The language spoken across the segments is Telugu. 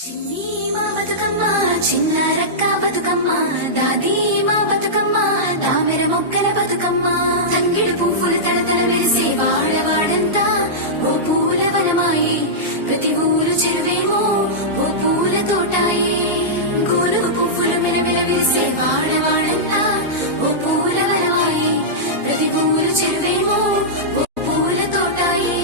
చిన్ని మా బతుకమ్మ చిన్న రక్క బతుకమ్మ దాది మా బతుకమ్మ దామెర మొక్కల బతుకమ్మ తంగిడు పువ్వుల తడతల వెలిసే వాడవాడంతా ఓ పూల వనమాయే ప్రతి ఊరు చెరువేమో ఓ పూల తోటాయే గోరుగు పువ్వులు మెలమెల వెలిసే వాడవాడంతా ఓ పూల వనమాయే ప్రతి ఊరు చెరువేమో ఓ పూల తోటాయే.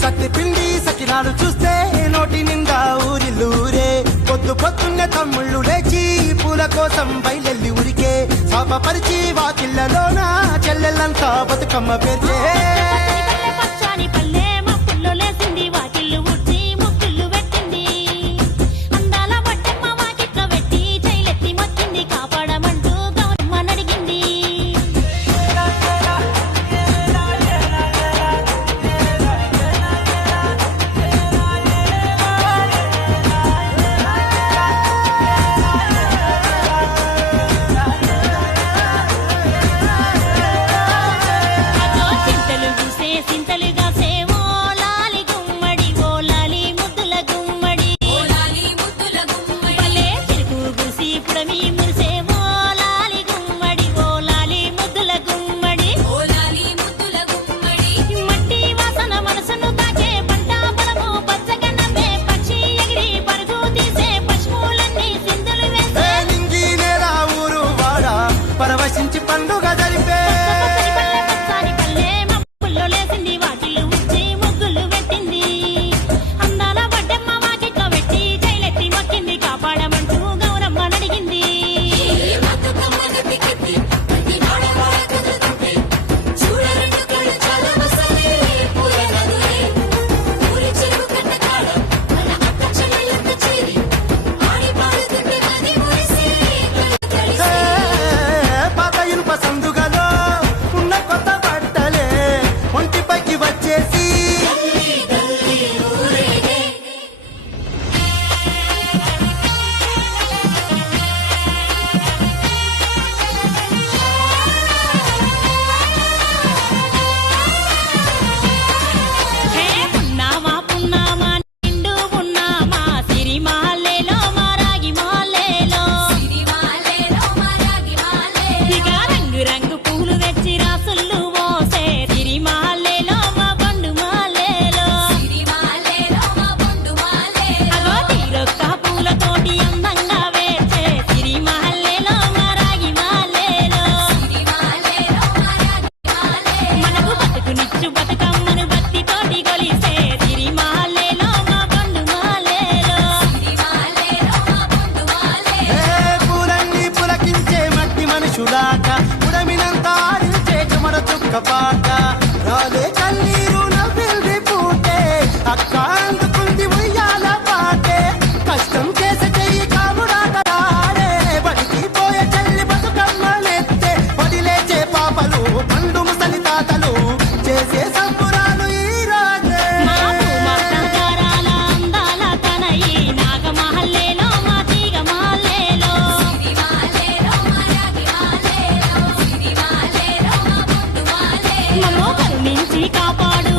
సత్తి పిండి సకినాలు చూస్తే నోటి నిండా ఊరిల్లూరే పొద్దు పొద్దున్నే తమ్ముళ్ళు లేచి పూల కోసం బయలెల్లి ఉరికే శాపపరిచి వాకిళ్లలోన చెల్లెళ్ళంతా బతుకమ్మ పేర్చే. పరవశించి పండుగ జరిపే పాట రాలే కన్నీరు నవ్విల్ది పూటే అక్క అందుకుంది ఉయ్యాల పాటే కష్టం చేసే చెయ్యి కాముడాడే బడికి పోయే చెల్లి బతుకమ్మలెత్తే వదిలేచే పాపలు పండు ముసలి తాతలు చేసే సంబురాలు ఈ రాజే. కాపాడు